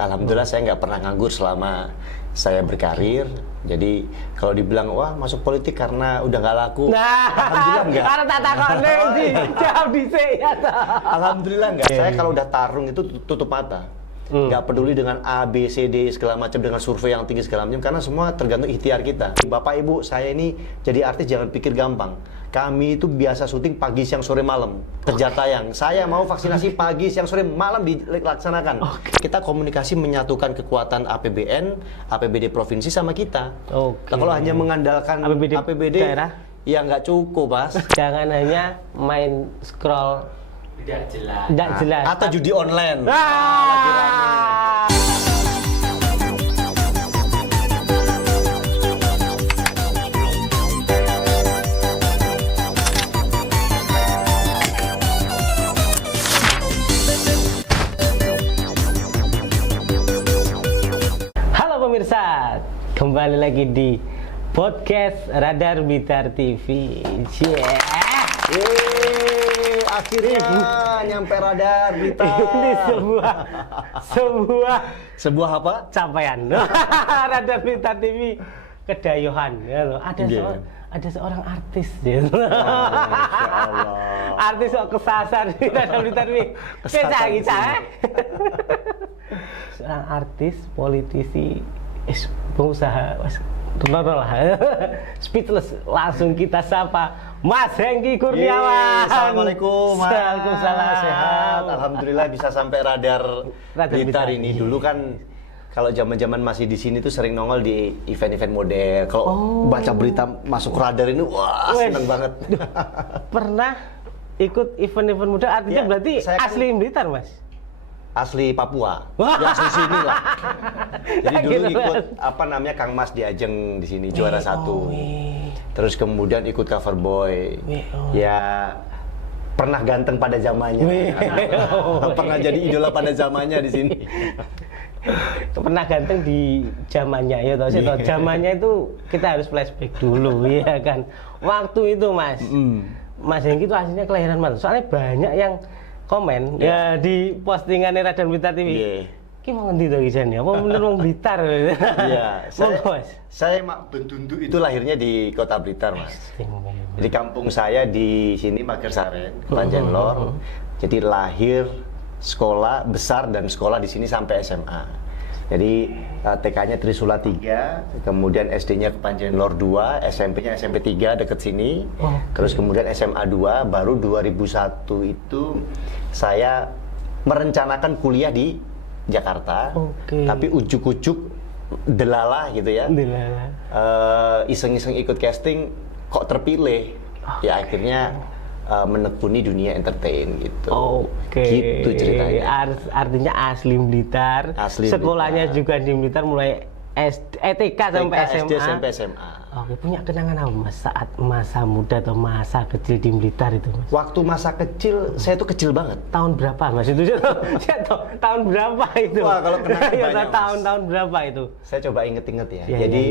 Alhamdulillah saya nggak pernah nganggur selama saya berkarir. Jadi kalau dibilang wah masuk politik karena udah nggak laku, alhamdulillah enggak. Karena tak takone sih, jawab dhisik ya. Alhamdulillah enggak. Saya kalau udah tarung itu tutup mata. Nggak peduli dengan A, B, C, D segala macam, dengan survei yang tinggi segala macam, karena semua tergantung ikhtiar kita. Bapak Ibu, saya ini jadi artis jangan pikir gampang. Kami itu biasa syuting pagi, siang, sore, malam, kerja tayang. Saya mau vaksinasi pagi, siang, sore, malam dilaksanakan. Kita komunikasi menyatukan kekuatan APBN, APBD provinsi sama kita. Nah, kalau hanya mengandalkan APBD daerah, ya nggak cukup, Mas. Jangan hanya main scroll tidak jelas. Atau judi online. Lagi rame. Halo pemirsa, kembali lagi di podcast Radar Blitar TV. Akhirnya nyampe Radar Blitar. Ini sebuah apa? capaian. Radar Blitar TV kedayuhan. Ya loh. Ada seorang artis ya. Artis kok kesasar di Radar Blitar TV. Seorang artis, politisi, pengusaha, speechless. Langsung kita sapa Mas Hengky Kurniawan. Assalamualaikum. Waalaikumsalam. Sehat. Alhamdulillah bisa sampai Radar Blitar ini. Dulu kan kalau zaman-zaman masih di sini tuh sering nongol di event-event model. Kalau baca berita masuk radar ini, wah seneng banget. Pernah ikut event-event model, artinya berarti asli Blitar, Mas? Asli Papua, ya asli sini lah. Jadi dulu ikut apa namanya Kang Mas di Ajeng di sini juara 1. Terus kemudian ikut cover boy. Ya pernah ganteng pada zamannya. Pernah jadi idola pada zamannya di sini. Pernah ganteng di zamannya ya toh. Zamannya itu kita harus flashback dulu ya kan. Waktu itu Mas. Mas Hengky itu aslinya kelahiran mana? Soalnya banyak yang komen ya di postingan Radar Blitar TV. Ki mau ngendi to ijen ya? Apa bener wong Blitar? Iya, saya Mak Bendundu itu lahirnya di Kota Blitar, Mas. Jadi kampung saya di sini Magersaren, Panjenlor. Jadi lahir, sekolah besar dan sekolah di sini sampai SMA. Jadi TK-nya Trisula 3, kemudian SD-nya Panjenlor 2, SMP-nya SMP 3 deket sini. Terus kemudian SMA 2, baru 2001 itu saya merencanakan kuliah di Jakarta. Tapi ujuk-ujuk delala gitu ya. Iseng-iseng ikut casting kok terpilih. Ya akhirnya menekuni dunia entertain gitu. Gitu ceritanya. Artinya asli Blitar. Sekolahnya juga di Blitar mulai TK sampai SMA. SD sampai SMA. Punya kenangan apa Mas saat masa muda atau masa kecil di Blitar itu, Mas? Waktu masa kecil saya tuh kecil banget. Tahun berapa Mas itu? Tahun berapa itu? Wah, kalau kenangan banyak. Tahun berapa itu? Saya coba inget-inget ya. Jadi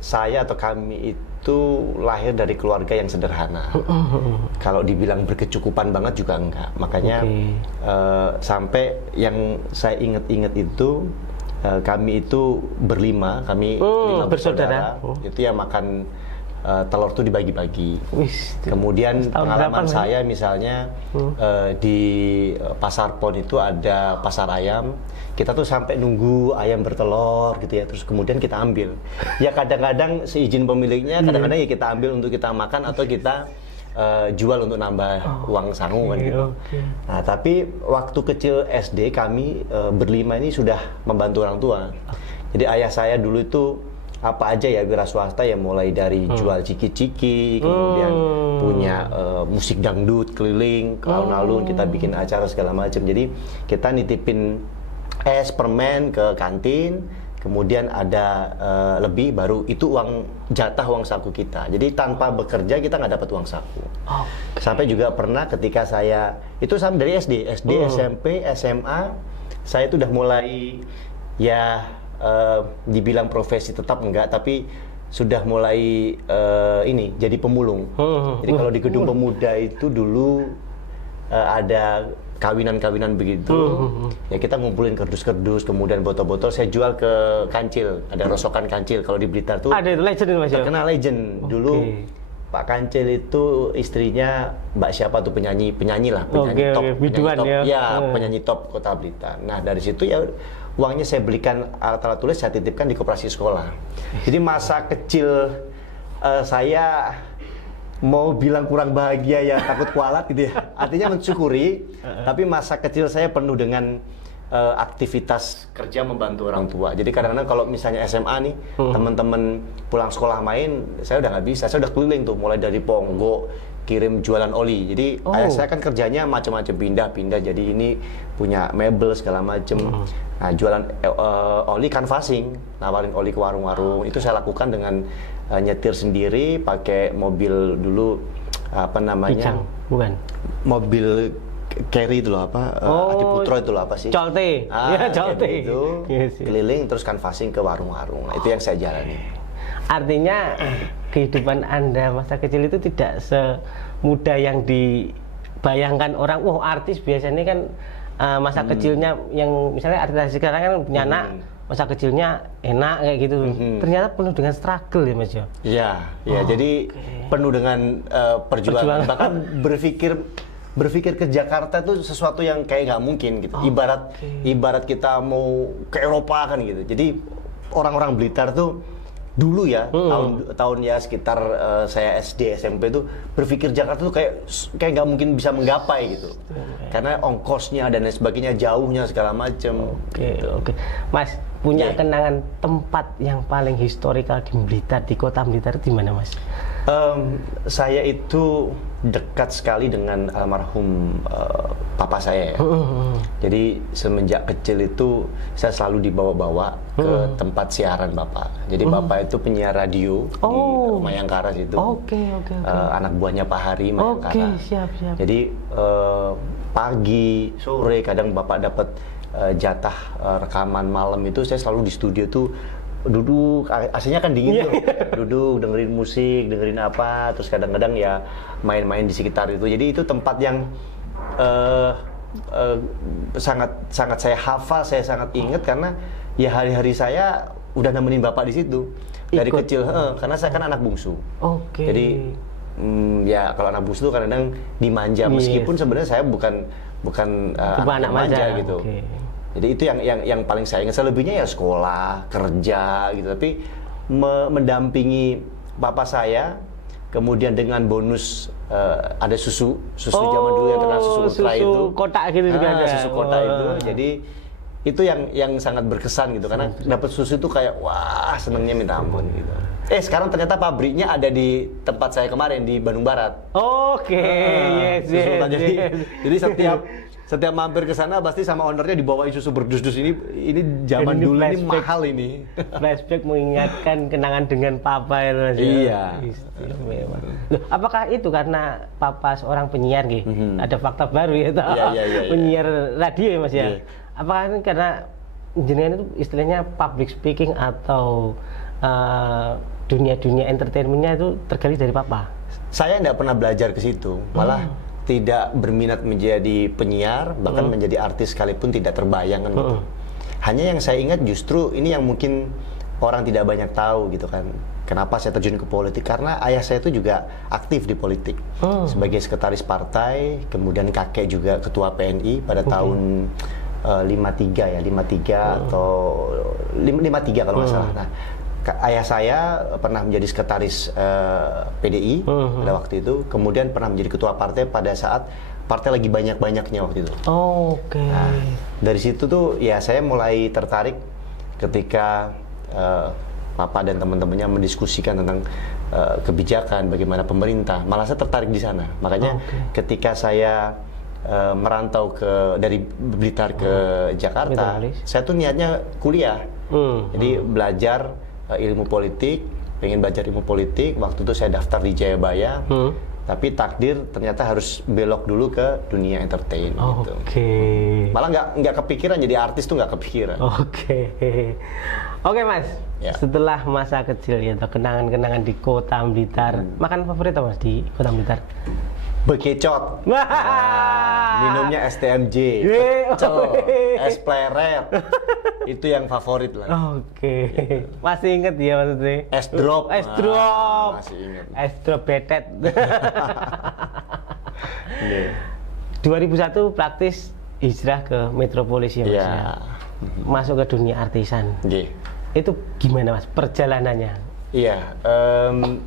saya atau kami itu lahir dari keluarga yang sederhana. Kalau dibilang berkecukupan banget juga enggak. Makanya sampai yang saya inget-inget itu kami itu berlima, kami 5 bersaudara. Itu ya makan telur tuh dibagi-bagi. Kemudian pengalaman saya misalnya di Pasar Pon itu ada pasar ayam. Kita tuh sampai nunggu ayam bertelur gitu ya, terus kemudian kita ambil. Ya kadang-kadang seizin pemiliknya, kadang-kadang ya kita ambil untuk kita makan atau kita jual untuk nambah uang sangu kan gitu. Nah tapi waktu kecil SD kami berlima ini sudah membantu orang tua. Jadi ayah saya dulu itu apa aja ya wira swasta ya, mulai dari jual ciki-ciki, kemudian punya musik dangdut keliling ke alun-alun, kita bikin acara segala macam. Jadi kita nitipin es permen ke kantin, kemudian ada lebih baru itu uang jatah uang saku kita. Jadi tanpa bekerja kita nggak dapat uang saku. Sampai juga pernah ketika saya itu sampai dari SD, SMP, SMA, saya itu udah mulai ya dibilang profesi tetap enggak, tapi sudah mulai ini jadi pemulung. Jadi kalau di Gedung Pemuda itu dulu ada kawinan-kawinan begitu. Ya kita ngumpulin kardus-kardus, kemudian botol-botol saya jual ke Kancil. Ada Rosokan Kancil kalau di Blitar tuh. Ada itu legend Mas. Terkenal legend. Dulu Pak Kancil itu istrinya Mbak siapa tuh penyanyi lah, penyanyi top, biduan top, ya. penyanyi top Kota Blitar. Nah dari situ ya uangnya saya belikan alat-alat tulis, saya titipkan di koperasi sekolah. Jadi masa kecil saya mau bilang kurang bahagia ya takut kualat gitu ya. Artinya mensyukuri, tapi masa kecil saya penuh dengan aktivitas kerja membantu orang tua. Jadi kadang-kadang kalau misalnya SMA nih, teman-teman pulang sekolah main, saya udah nggak bisa. Saya udah keliling tuh, mulai dari Ponggok, kirim jualan oli. Jadi ayah saya kan kerjanya macam-macam, pindah-pindah. Jadi ini punya mebel segala macam. Nah jualan oli canvassing, nawarin oli ke warung-warung. Itu saya lakukan dengan nyetir sendiri, pakai mobil dulu apa namanya? Bicang, bukan? Mobil carry itu loh apa? Adi Putro itu loh apa sih? Colte. Ya, Colte. Itu keliling terus canvassing ke warung-warung. Nah, itu yang saya jalani. Artinya kehidupan Anda masa kecil itu tidak semudah yang dibayangkan orang. Wah, artis biasanya kan masa kecilnya yang misalnya artis sekarang kan punya anak, masa kecilnya enak kayak gitu. Ternyata penuh dengan struggle ya Mas ya. Iya, jadi penuh dengan perjuangan. Bahkan berpikir ke Jakarta itu sesuatu yang kayak nggak mungkin gitu. Ibarat kita mau ke Eropa kan gitu. Jadi orang-orang Blitar tuh dulu ya tahun ya sekitar saya SD SMP tuh berpikir Jakarta tuh kayak nggak mungkin bisa menggapai gitu. Karena ongkosnya dan lain sebagainya, jauhnya segala macam. Oke. Mas punya kenangan tempat yang paling historikal di Blitar, di kota Blitar di mana Mas? Saya itu dekat sekali dengan almarhum papa saya ya. Jadi semenjak kecil itu saya selalu dibawa-bawa ke tempat siaran bapak. Jadi bapak itu penyiar radio di Mayangkara situ. Anak buahnya Pak Hari Mayangkara. Siap. Jadi pagi, sore kadang bapak dapat jatah rekaman malam itu saya selalu di studio tuh duduk, aslinya kan dingin tuh, duduk dengerin musik, dengerin apa, terus kadang-kadang ya main-main di sekitar itu. Jadi itu tempat yang sangat saya hafal, saya sangat ingat karena ya hari-hari saya udah nemenin bapak di situ dari kecil, karena saya kan anak bungsu. Jadi ya kalau anak bungsu tuh kadang-kadang dimanja, meskipun sebenarnya saya bukan anak manja gitu. Jadi itu yang paling saya ingat. Selebihnya ya sekolah, kerja gitu. Tapi mendampingi bapak saya, kemudian dengan bonus ada susu zaman dulu yang terkenal susu ultra itu. Susu kotak gitu juga ada. Susu kotak itu. Jadi itu yang sangat berkesan gitu karena dapat susu itu kayak wah senengnya minta ampun gitu. Sekarang ternyata pabriknya ada di tempat saya kemarin di Bandung Barat. Yes. Jadi setiap mampir ke sana pasti sama ownernya dibawain susu berdus-dus ini zaman dulu ini mahal ini. Flashback mengingatkan kenangan dengan papa ya Mas. Iya. Loh, apakah itu karena papa seorang penyiar gitu? Ada fakta baru ya toh? Penyiar radio ya Mas ya. Apakah ini karena jenengan itu istilahnya public speaking atau dunia entertainmentnya itu tergali dari papa? Saya tidak pernah belajar ke situ, malah tidak berminat menjadi penyiar, bahkan menjadi artis sekalipun tidak terbayang kan gitu. Hanya yang saya ingat justru ini yang mungkin orang tidak banyak tahu gitu kan. Kenapa saya terjun ke politik? Karena ayah saya itu juga aktif di politik sebagai sekretaris partai, kemudian kakek juga ketua PNI pada tahun 53 atau 53 kalau nggak salah. Nah, ayah saya pernah menjadi sekretaris PDI pada waktu itu, kemudian pernah menjadi ketua partai pada saat partai lagi banyak-banyaknya waktu itu. Nah, dari situ tuh ya saya mulai tertarik ketika papa dan teman-temannya mendiskusikan tentang kebijakan bagaimana pemerintah. Malah saya tertarik di sana. Makanya ketika saya merantau dari Blitar ke Jakarta, saya tuh niatnya kuliah. Jadi belajar ilmu politik, pengen belajar ilmu politik. Waktu itu saya daftar di Jayabaya, tapi takdir ternyata harus belok dulu ke dunia entertain. Gitu. Malah nggak kepikiran jadi artis tuh nggak kepikiran. Oke Mas, setelah masa kecil ya, kenangan-kenangan di Kota Blitar, makan favorit apa Mas di Kota Blitar? bekecot. Minumnya STMJ, pecel, es pleret. Itu yang favorit lah. Oke. Masih inget ya maksudnya? Es drop. Es drop. Masih inget. Es drop betet. Yeah. 2001 praktis hijrah ke Metropolis ya Mas. Yeah. Ya? Masuk ke dunia artisan. Yeah. Itu gimana Mas perjalanannya? Iya,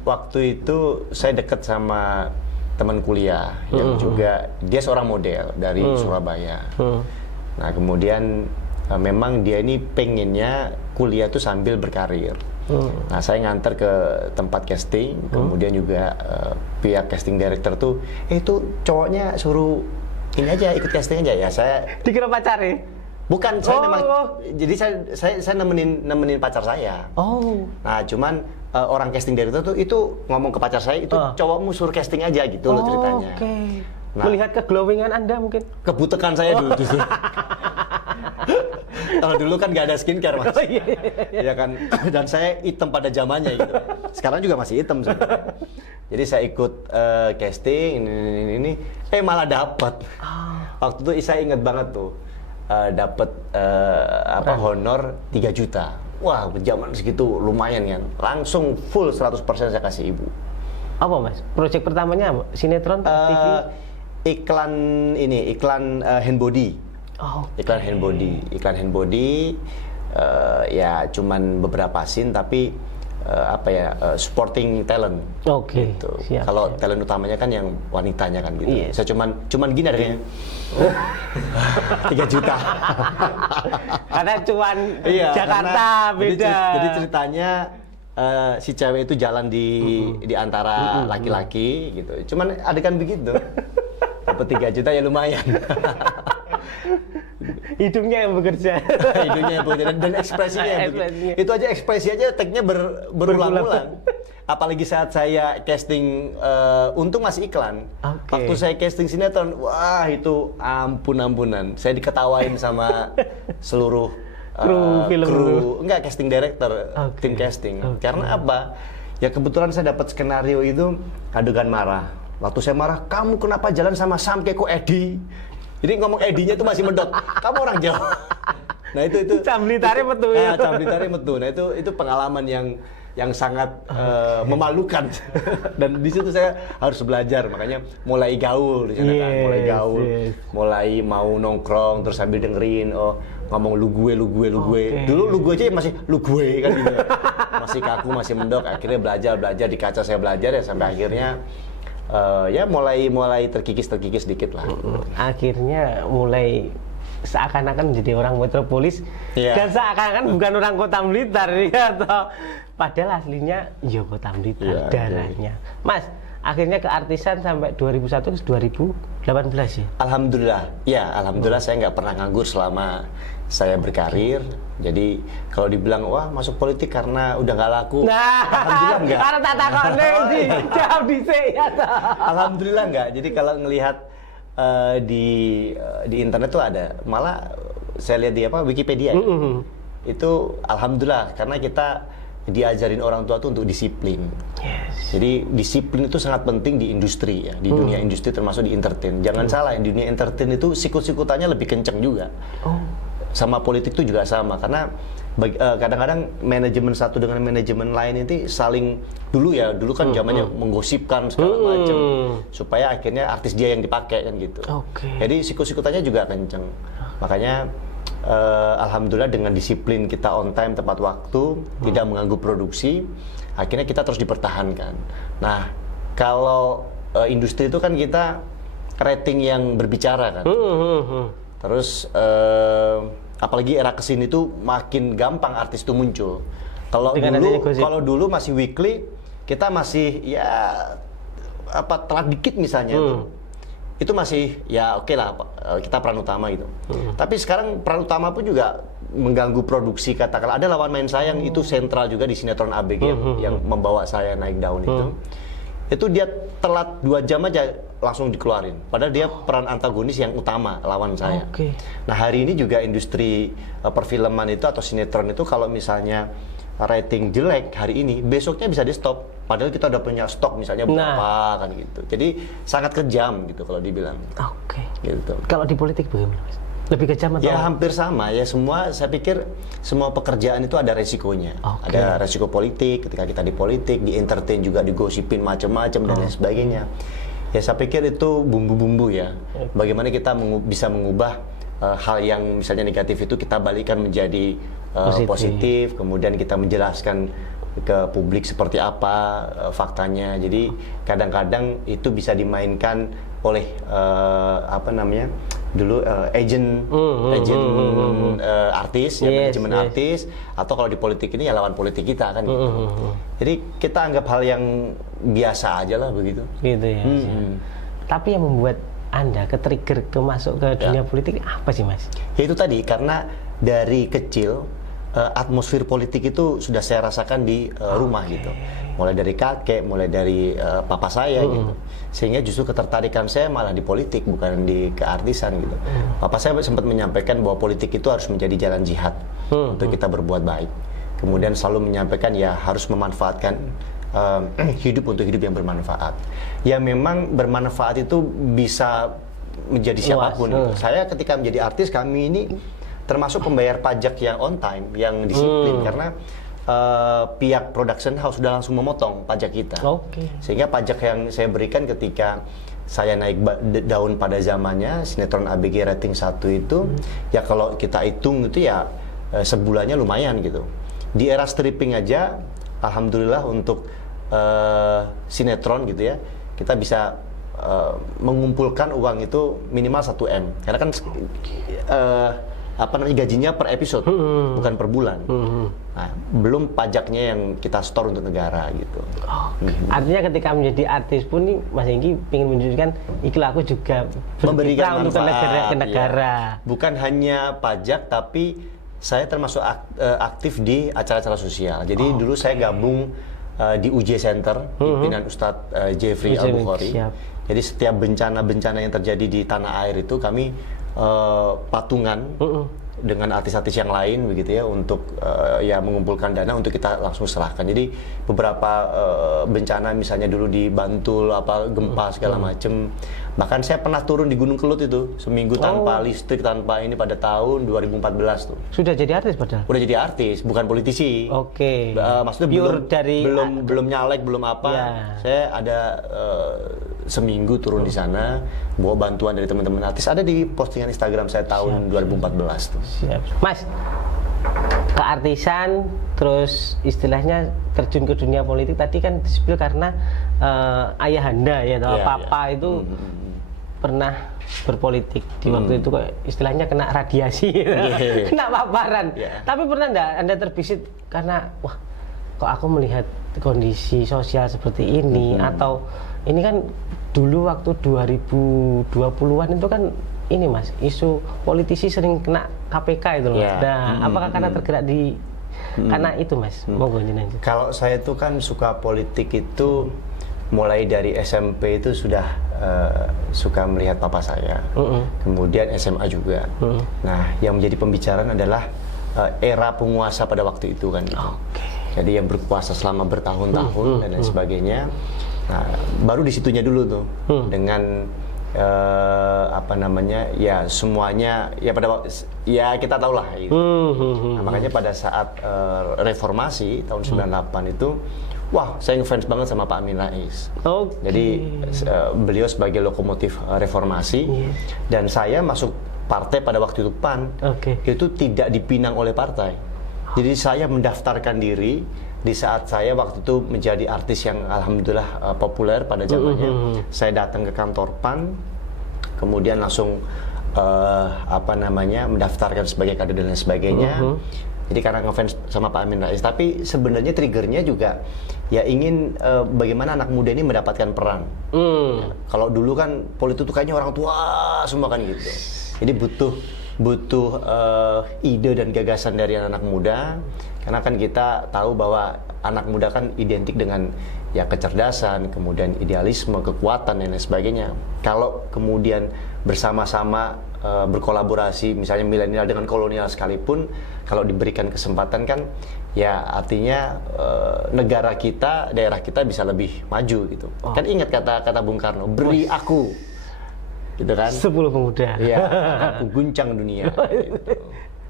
waktu itu saya dekat sama teman kuliah yang juga dia seorang model dari Surabaya. Nah kemudian memang dia ini pengennya kuliah tuh sambil berkarir. Nah saya nganter ke tempat casting, kemudian juga pihak casting director tuh, itu cowoknya suruh ini aja ikut casting aja ya. Saya Dikira pacar ya? bukan, saya memang jadi saya nemenin pacar saya. Oh. Nah cuman orang casting director tuh itu ngomong ke pacar saya, itu cowokmu suruh casting aja gitu loh ceritanya. Oke. Nah, Melihat keglowingan Anda mungkin? kebutuhan saya dulu justru. Kalau dulu kan nggak ada skincare Mas, ya kan, dan saya hitam pada zamannya gitu. Sekarang juga masih hitam sih. Jadi saya ikut casting ini, malah dapat. Waktu itu saya ingat banget tuh, dapat honor 3 juta. Wah, zaman segitu lumayan kan. Langsung full 100% saya kasih ibu. Apa Mas? Proyek pertamanya apa? Sinetron, TV? Iklan hand body. Oh, Iklan hand body, ya cuman beberapa scene tapi supporting talent. Oke. Gitu. Siap. Kalau talent utamanya kan yang wanitanya kan gitu. Iya. Saya cuman gini adanya. 3 juta. Karena cuan Iya, Jakarta beda. Jadi ceritanya si cewek itu jalan di antara laki-laki gitu. Cuman adegan begitu. Dapat 3 juta ya lumayan. Hidungnya yang bekerja. Hidungnya yang bekerja dan ekspresinya yang begitu. Itu aja ekspresi aja tag-nya berulang-ulang. Apalagi saat saya casting, untung masih iklan. Okay. Waktu saya casting sinetron, wah itu ampunan. Saya diketawain sama seluruh kru, enggak casting director, tim casting. Karena apa? Ya kebetulan saya dapat skenario itu adegan marah. Waktu saya marah, kamu kenapa jalan sama Sam kayak kok Edi? Jadi ngomong Edinya itu masih mendok. Kamu orang Jawa. Nah itu Camblitare metu ya. Camblitare metu. Nah itu pengalaman yang sangat memalukan. Dan di situ saya harus belajar, makanya mulai gaul di sana kan, mulai mau nongkrong terus sambil dengerin ngomong lu gue. Dulu lu gue aja masih lu gue kan gitu. Masih kaku, masih mendok. Akhirnya belajar di kaca saya belajar ya sampai akhirnya ya mulai terkikis dikit lah. Akhirnya mulai seakan-akan menjadi orang metropolis dan seakan-akan bukan orang Kota Blitar ya toh. Padahal aslinya ya Kota Blitar darahnya. Mas, akhirnya ke artisan sampai 2001 ke 2018 ya? Alhamdulillah saya nggak pernah nganggur selama saya berkarir. Jadi kalau dibilang wah masuk politik karena udah nggak laku, alhamdulillah enggak. Karena tak takone sih, jawab dhisik ya toh. Alhamdulillah enggak. Jadi kalau ngelihat di internet tuh ada, malah saya lihat di Wikipedia ya. Itu alhamdulillah karena kita diajarin orang tua tuh untuk disiplin. Yes. Jadi disiplin itu sangat penting di industri ya, di dunia industri termasuk di entertain. Jangan salah, di dunia entertain itu sikut-sikutannya lebih kenceng juga. Sama politik itu juga sama, karena kadang-kadang manajemen satu dengan manajemen lain itu saling dulu kan zamannya menggosipkan segala macam supaya akhirnya artis dia yang dipakai kan gitu. Jadi sikut-sikutannya juga kenceng. Makanya alhamdulillah dengan disiplin kita on time tepat waktu, tidak mengganggu produksi, akhirnya kita terus dipertahankan. Nah, kalau industri itu kan kita rating yang berbicara kan. Terus apalagi era kesini tuh makin gampang artis itu muncul. Kalau dulu masih weekly, kita masih telat dikit misalnya itu masih ya oke lah, kita peran utama gitu. Tapi sekarang peran utama pun juga mengganggu produksi. Katakanlah ada lawan main saya yang itu sentral juga di sinetron ABG yang membawa saya naik daun itu dia telat 2 jam aja langsung dikeluarin. Padahal dia peran antagonis yang utama lawan saya. Nah hari ini juga industri perfilman itu atau sinetron itu kalau misalnya rating jelek hari ini, besoknya bisa di stop. Padahal kita udah punya stok misalnya berapa kan gitu. Jadi sangat kejam gitu kalau dibilang. Oke. Gitu. Kalau di politik bagaimana, Mas? Lebih kejam atau? Ya hampir sama ya, semua saya pikir semua pekerjaan itu ada resikonya. Ada resiko politik ketika kita di politik, di entertain juga digosipin macam-macam dan lain sebagainya. Ya saya pikir itu bumbu-bumbu ya. Bagaimana kita bisa mengubah hal yang misalnya negatif itu kita balikan menjadi positif, kemudian kita menjelaskan ke publik seperti apa faktanya. Jadi kadang-kadang itu bisa dimainkan oleh dulu agent artis, ya manajemen artis, atau kalau di politik ini ya lawan politik kita kan. Gitu. Jadi kita anggap hal yang biasa aja lah begitu. Gitu ya. Tapi yang membuat Anda ke-trigger masuk ke dunia politik apa sih, Mas? Ya itu tadi, karena dari kecil atmosfer politik itu sudah saya rasakan di rumah gitu. Mulai dari kakek, mulai dari papa saya gitu. Sehingga justru ketertarikan saya malah di politik, bukan di keartisan gitu. Papa saya sempat menyampaikan bahwa politik itu harus menjadi jalan jihad untuk kita berbuat baik. Kemudian selalu menyampaikan ya harus memanfaatkan hidup untuk hidup yang bermanfaat. Ya memang bermanfaat itu bisa menjadi siapapun gitu. Saya ketika menjadi artis, kami ini termasuk pembayar pajak yang on time, yang disiplin, karena pihak production house sudah langsung memotong pajak kita. Sehingga pajak yang saya berikan ketika saya naik daun pada zamannya, sinetron ABG rating 1 itu, ya kalau kita hitung itu ya sebulannya lumayan gitu. Di era stripping aja, alhamdulillah untuk sinetron gitu ya, kita bisa mengumpulkan uang itu minimal 1 M. Karena kan gajinya per episode, bukan per bulan. Nah, belum pajaknya yang kita store untuk negara gitu. Artinya ketika menjadi artis pun nih, Mas Hengki ingin menunjukkan ikhlas aku juga memberikan untuk manfaat ke negara. Ya. Bukan hanya pajak, tapi saya termasuk aktif di acara-acara sosial. Jadi dulu saya gabung di UJ Center, pimpinan Ustadz Jeffrey Al-Bukhari. Jadi setiap bencana-bencana yang terjadi di tanah air itu kami patungan dengan artis-artis yang lain begitu ya, untuk ya mengumpulkan dana untuk kita langsung serahkan. Jadi beberapa bencana misalnya dulu di Bantul gempa segala macem, bahkan saya pernah turun di Gunung Kelut itu seminggu tanpa listrik, tanpa ini, pada tahun 2014 tuh. Sudah jadi artis padahal? Udah jadi artis, bukan politisi. Maksudnya belum nyalek, belum apa. Saya ada seminggu turun di sana, bawa bantuan dari teman-teman artis. Ada di postingan Instagram saya tahun 2014 tuh. Mas, keartisan terus istilahnya terjun ke dunia politik tadi kan disebut karena ayahanda ya, papa itu pernah berpolitik di waktu itu, kok istilahnya kena radiasi, kena paparan. Tapi pernah enggak Anda terbisit karena wah, kok aku melihat kondisi sosial seperti ini, atau ini kan dulu waktu 2020-an itu kan ini, Mas, isu politisi sering kena KPK itu loh. Nah, apakah karena tergerak di karena itu, Mas? Monggo jenengan. Kalau saya itu kan suka politik itu mulai dari SMP itu sudah suka melihat papa saya. Kemudian SMA juga. Nah, yang menjadi pembicaraan adalah era penguasa pada waktu itu kan gitu. Jadi yang berkuasa selama bertahun-tahun dan lain sebagainya. Nah, baru disitunya dulu tuh dengan ya semuanya ya ya kita tahu lah gitu. Nah, makanya pada saat reformasi tahun 98 itu, wah, saya ngefans banget sama Pak Amin Rais. Jadi beliau sebagai lokomotif reformasi, dan saya masuk partai pada waktu itu PAN, itu tidak dipinang oleh partai. Jadi saya mendaftarkan diri di saat saya waktu itu menjadi artis yang alhamdulillah populer pada zamannya. Saya datang ke kantor PAN, kemudian langsung mendaftarkan sebagai kader dan lain sebagainya. Jadi karena ngefans sama Pak Amin Rais. Tapi sebenarnya triggernya juga ya ingin bagaimana anak muda ini mendapatkan peran. Ya, kalau dulu kan politik itu kayaknya orang tua semua kan gitu. Jadi butuh ide dan gagasan dari anak muda. Karena kan kita tahu bahwa anak muda kan identik dengan ya kecerdasan, kemudian idealisme, kekuatan dan lain sebagainya. Kalau kemudian bersama-sama berkolaborasi, misalnya milenial dengan kolonial sekalipun, kalau diberikan kesempatan kan, ya artinya negara kita, daerah kita bisa lebih maju gitu. Kan ingat kata Bung Karno, beri aku, gitu kan? 10 pemuda. Iya, aku guncang dunia. Gitu.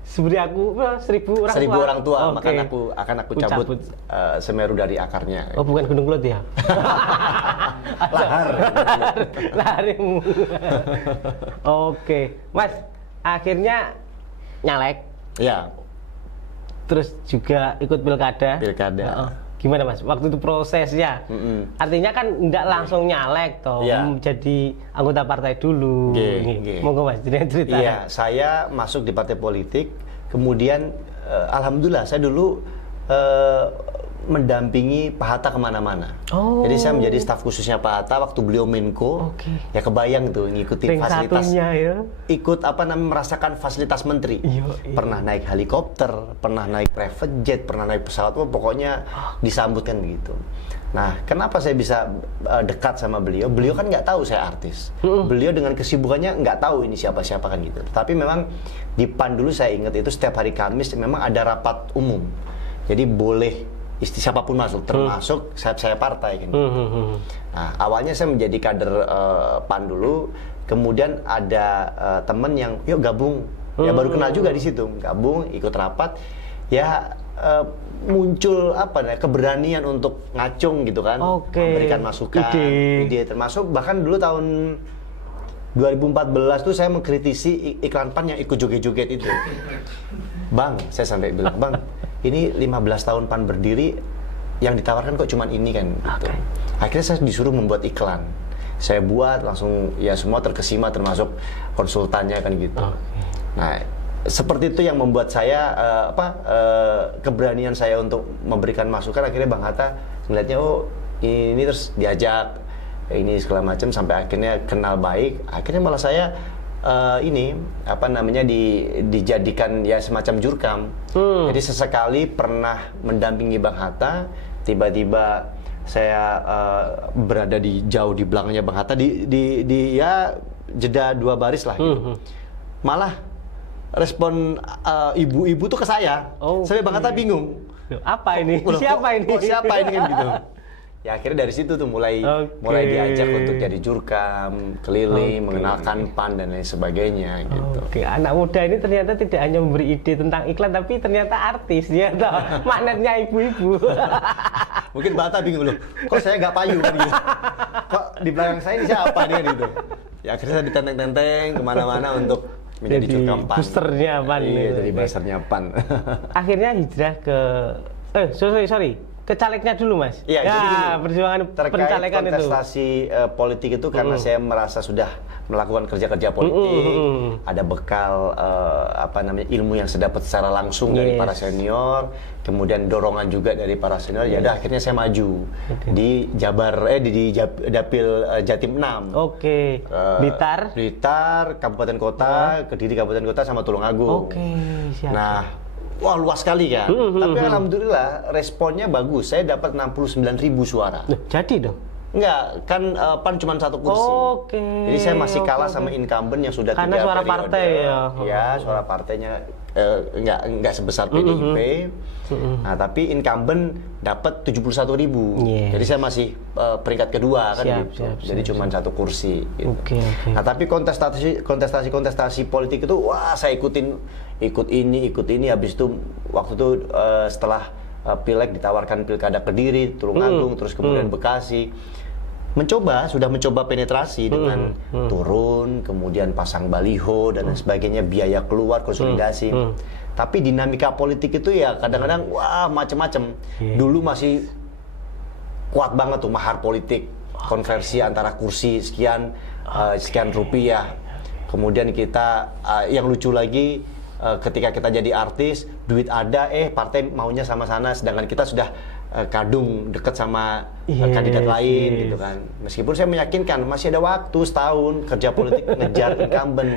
Seberi aku 1000 orang tua, Oke. maka akan aku cabut Semeru dari akarnya. Oh, bukan Gunung Kelut ya? Lahar. Laharimu. Oke, Mas. Akhirnya nyalek, Ya, terus juga ikut pilkada. pilkada. Heeh. Gimana Mas? Waktu itu prosesnya? Artinya kan nggak langsung nyalek toh, Iya. jadi anggota partai dulu. Nggih. Monggo Mas, cerita. Iya, saya masuk di partai politik, kemudian alhamdulillah saya dulu mendampingi Pak Hatta kemana-mana. Oh. Jadi saya menjadi staf khususnya Pak Hatta waktu beliau Menko. Oke. Ya kebayang tuh ngikutin Ring fasilitas, satunya ya. ikut merasakan fasilitas menteri. Iya. Pernah naik helikopter, pernah naik private jet, pernah naik pesawat, pokoknya disambutkan begitu. Nah, kenapa saya bisa dekat sama beliau? Beliau kan nggak tahu saya artis. Beliau dengan kesibukannya nggak tahu ini siapa-siapa kan gitu. Tapi memang di PAN dulu saya ingat itu setiap hari Kamis memang ada rapat umum. Jadi boleh siapapun masuk, termasuk saya partai kan. Nah, awalnya saya menjadi kader PAN dulu, kemudian ada teman yang yuk gabung, ya baru kenal juga di situ, gabung ikut rapat, ya muncul keberanian untuk ngacung gitu kan, memberikan masukan, ide termasuk bahkan dulu tahun 2014 tuh saya mengkritisi iklan PAN yang ikut joget-joget itu. Bang, saya sampai bilang, Bang, ini 15 tahun PAN berdiri, yang ditawarkan kok cuman ini kan gitu. Akhirnya saya disuruh membuat iklan. Saya buat langsung, ya semua terkesima termasuk konsultannya kan gitu. Nah, seperti itu yang membuat saya keberanian saya untuk memberikan masukan. Akhirnya Bang Hatta melihatnya, oh ini terus diajak ini segala macam sampai akhirnya kenal baik. Akhirnya malah saya dijadikan ya semacam jurkam. Jadi sesekali pernah mendampingi Bang Hatta, tiba-tiba saya berada jauh di belakangnya Bang Hatta di ya jeda 2 baris lah gitu. Malah respon ibu-ibu tuh ke saya. Sampai Bang Hatta bingung. Apa ini? Siapa ini kan gitu. Ya akhirnya dari situ tuh mulai diajak untuk jadi jurkam, keliling, mengenalkan PAN dan lain sebagainya gitu. Anak muda ini ternyata tidak hanya memberi ide tentang iklan, tapi ternyata artis ya, magnetnya ibu-ibu. Mungkin Bata bingung loh, kok saya nggak payu kan gitu. Kok di belakang saya ini siapa nih kan gitu. Ya akhirnya saya ditenteng-tenteng kemana-mana untuk menjadi jurkam PAN. Boosternya PAN. Iya, jadi boosternya PAN. Akhirnya hijrah ke, sorry. Ke calegnya dulu Mas. Ya, jadi gini, perjuangan pencalekan itu. Kontestasi politik itu karena saya merasa sudah melakukan kerja-kerja politik, ada bekal ilmu yang saya dapat secara langsung dari para senior, kemudian dorongan juga dari para senior. Ya udah akhirnya saya maju di Jabar di Dapil Jatim 6. Blitar, kabupaten kota, Kediri kabupaten kota sama Tulungagung. Siap. Nah, wah luas sekali kan. Tapi alhamdulillah responnya bagus. Saya dapat 69.000 suara. Jadi dong? Enggak, kan PAN cuma 1 kursi. Jadi saya masih kalah sama incumbent yang sudah 3 periode. Karena suara partai ya. Ya, suara partainya enggak sebesar PDIP. Nah, tapi incumbent dapat 71.000. Jadi saya masih peringkat kedua kan gitu. Jadi cuma 1 kursi gitu. Nah, tapi kontestasi politik itu wah saya ikut ini habis itu waktu itu setelah pileg ditawarkan pilkada Kediri, Tulungagung, terus kemudian Bekasi. Sudah mencoba penetrasi dengan turun, kemudian pasang baliho dan sebagainya, biaya keluar, konsolidasi. Tapi dinamika politik itu ya kadang-kadang wah macam-macam. Dulu masih kuat banget tuh mahar politik, konversi antara kursi sekian rupiah. Kemudian kita yang lucu lagi ketika kita jadi artis, duit ada, partai maunya sama sana, sedangkan kita sudah kadung deket sama kandidat lain gitu kan. Meskipun saya meyakinkan masih ada waktu setahun kerja politik ngejar incumbent.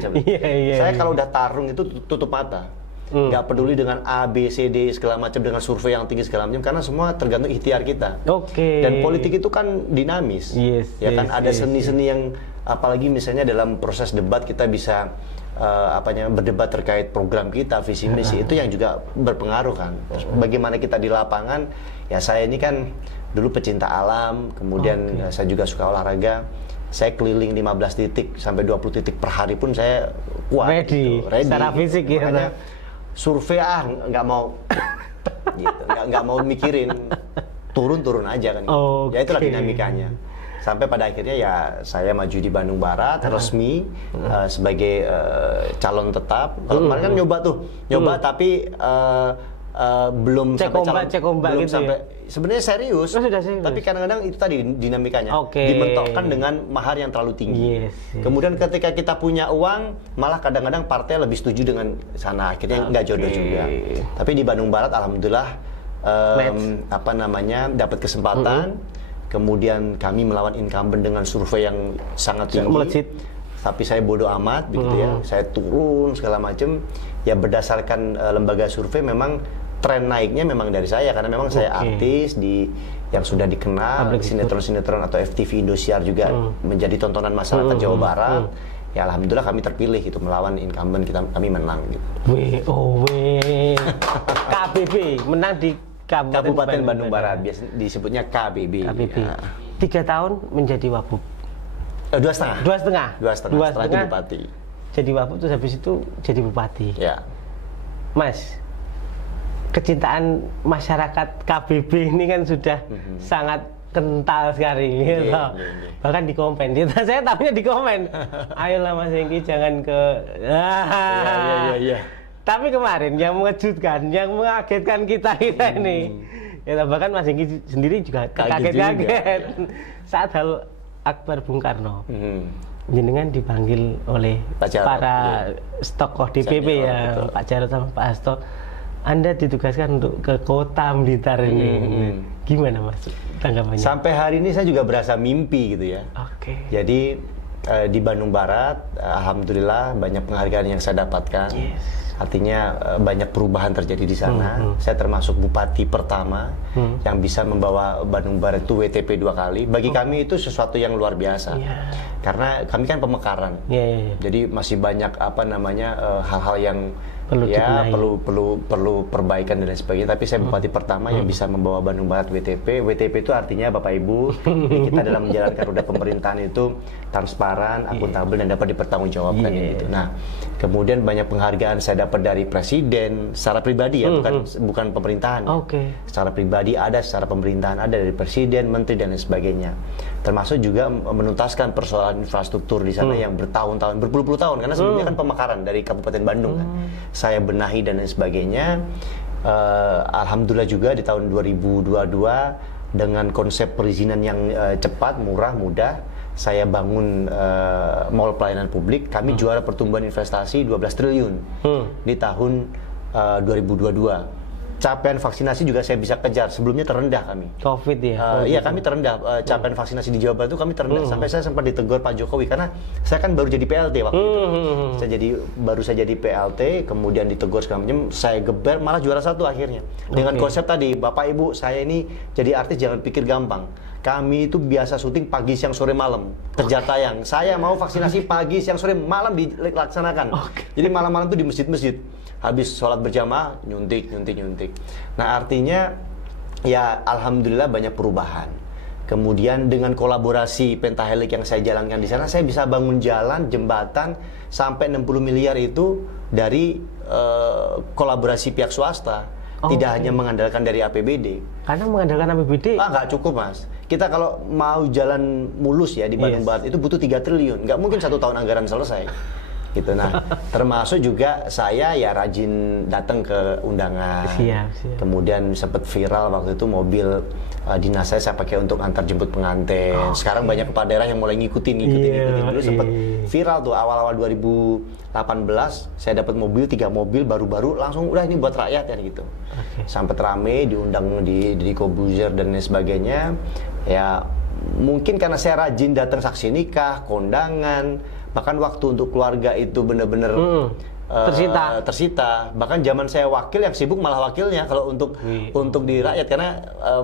Saya kalau udah tarung itu tutup mata. nggak peduli dengan A, B, C, D segala macam dengan survei yang tinggi segala macam, karena semua tergantung ikhtiar kita. Dan politik itu kan dinamis, ya kan ada seni-seni yang apalagi misalnya dalam proses debat kita bisa berdebat terkait program kita, visi misi, itu yang juga berpengaruh kan. Bagaimana kita di lapangan, ya saya ini kan dulu pecinta alam, kemudian saya juga suka olahraga. Saya keliling 15 titik sampai 20 titik per hari pun saya kuat. Ready. Secara fisik ya. Makanya survei nggak mau gitu, nggak mau mikirin, turun aja kan. Ya itulah dinamikanya. Sampai pada akhirnya ya saya maju di Bandung Barat resmi sebagai calon tetap. Kalau kemarin kan nyoba tapi belum cek ombak belum gitu sampai ya? Sebenarnya serius, tapi kadang-kadang itu tadi dinamikanya dimentokkan dengan mahar yang terlalu tinggi. Kemudian ketika kita punya uang, malah kadang-kadang partai lebih setuju dengan sana, akhirnya nggak jodoh juga. Tapi di Bandung Barat, alhamdulillah dapat kesempatan. Kemudian kami melawan incumbent dengan survei yang sangat tinggi. Melejit. Tapi saya bodoh amat, begitu ya. Saya turun segala macam. Ya berdasarkan lembaga survei memang tren naiknya memang dari saya, karena memang saya artis yang sudah dikenal, sinetron-sinetron atau FTV Indosiar juga menjadi tontonan masyarakat Jawa Barat. Ya alhamdulillah kami terpilih gitu melawan incumbent, kami menang gitu. KBB menang di Kabupaten Bandung Barat, biasa disebutnya KBB. Ya. 3 tahun menjadi Wabub. 2,5 setelah jadi bupati. Jadi Wabub terus habis itu jadi bupati. Ya. Mas, kecintaan masyarakat KBB ini kan sudah sangat kental sekali gitu. Bahkan di komen, saya tahunya di komen. Ayolah Mas Hengki jangan ke Tapi kemarin yang mengejutkan, yang mengagetkan kita ini, ya bahkan Mas Hengki sendiri juga kaget-kaget saat hal Akbar Bung Karno. Jenengan dipanggil oleh para tokoh DPP ya, Pak Jarod sama Pak Hasto. Anda ditugaskan untuk ke kota Blitar ini. Gimana Mas tanggapannya? Sampai hari ini saya juga berasa mimpi gitu ya. Jadi di Bandung Barat, alhamdulillah banyak penghargaan yang saya dapatkan. Artinya banyak perubahan terjadi di sana. Saya termasuk bupati pertama yang bisa membawa Bandung Barat itu WTP 2 kali. Bagi kami itu sesuatu yang luar biasa. Karena kami kan pemekaran. Jadi masih banyak hal-hal yang perlu perbaikan dan lain sebagainya. Tapi saya bupati pertama yang bisa membawa Bandung Barat WTP. WTP itu artinya Bapak Ibu, kita dalam menjalankan roda pemerintahan itu transparan, akuntabel dan dapat dipertanggungjawabkan gitu. Nah, kemudian banyak penghargaan saya dapat dari presiden secara pribadi ya, bukan pemerintahan. Secara pribadi ada, secara pemerintahan ada, dari presiden, menteri dan lain sebagainya. Termasuk juga menuntaskan persoalan infrastruktur di sana yang bertahun-tahun, berpuluh-puluh tahun, karena sebelumnya kan pemekaran dari Kabupaten Bandung kan. Saya benahi dan lain sebagainya. Alhamdulillah juga di tahun 2022 dengan konsep perizinan yang cepat, murah, mudah, saya bangun mall pelayanan publik. Kami juara pertumbuhan investasi 12 triliun di tahun 2022. Capaian vaksinasi juga saya bisa kejar. Sebelumnya terendah kami. Covid ya? Iya, kami terendah. Capaian vaksinasi di Jawa Barat itu kami terendah. Sampai saya sempat ditegur Pak Jokowi karena saya kan baru jadi PLT waktu itu. Baru saya jadi PLT, kemudian ditegur segala macam. Saya geber, malah juara 1 akhirnya. Dengan konsep tadi, Bapak Ibu, saya ini jadi artis jangan pikir gampang. Kami itu biasa syuting pagi, siang, sore, malam, kejar tayang. Saya mau vaksinasi pagi, siang, sore, malam dilaksanakan. Jadi malam-malam itu di masjid-masjid. Habis sholat berjamaah, nyuntik. Nah artinya, ya alhamdulillah banyak perubahan. Kemudian dengan kolaborasi pentahelik yang saya jalankan di sana, saya bisa bangun jalan, jembatan, sampai 60 miliar itu dari kolaborasi pihak swasta. Tidak hanya mengandalkan dari APBD. Karena mengandalkan APBD? Nggak cukup Mas. Kita kalau mau jalan mulus ya di Bandung Barat itu butuh 3 triliun. Nggak mungkin 1 tahun anggaran selesai. Gitu. Nah, termasuk juga saya ya rajin datang ke undangan. Kemudian sempat viral waktu itu mobil dinas saya pakai untuk antar jemput pengantin. Sekarang banyak kepala daerah yang mulai ngikutin. Dulu sempat viral tuh awal-awal 2018 saya dapat mobil, 3 mobil baru-baru langsung udah ini buat rakyat ya gitu. Sampai rame diundang di Kobuzer dan lain sebagainya. Ya mungkin karena saya rajin datang saksi nikah, kondangan, bahkan waktu untuk keluarga itu benar-benar tersita. Bahkan zaman saya wakil yang sibuk malah wakilnya kalau untuk di rakyat karena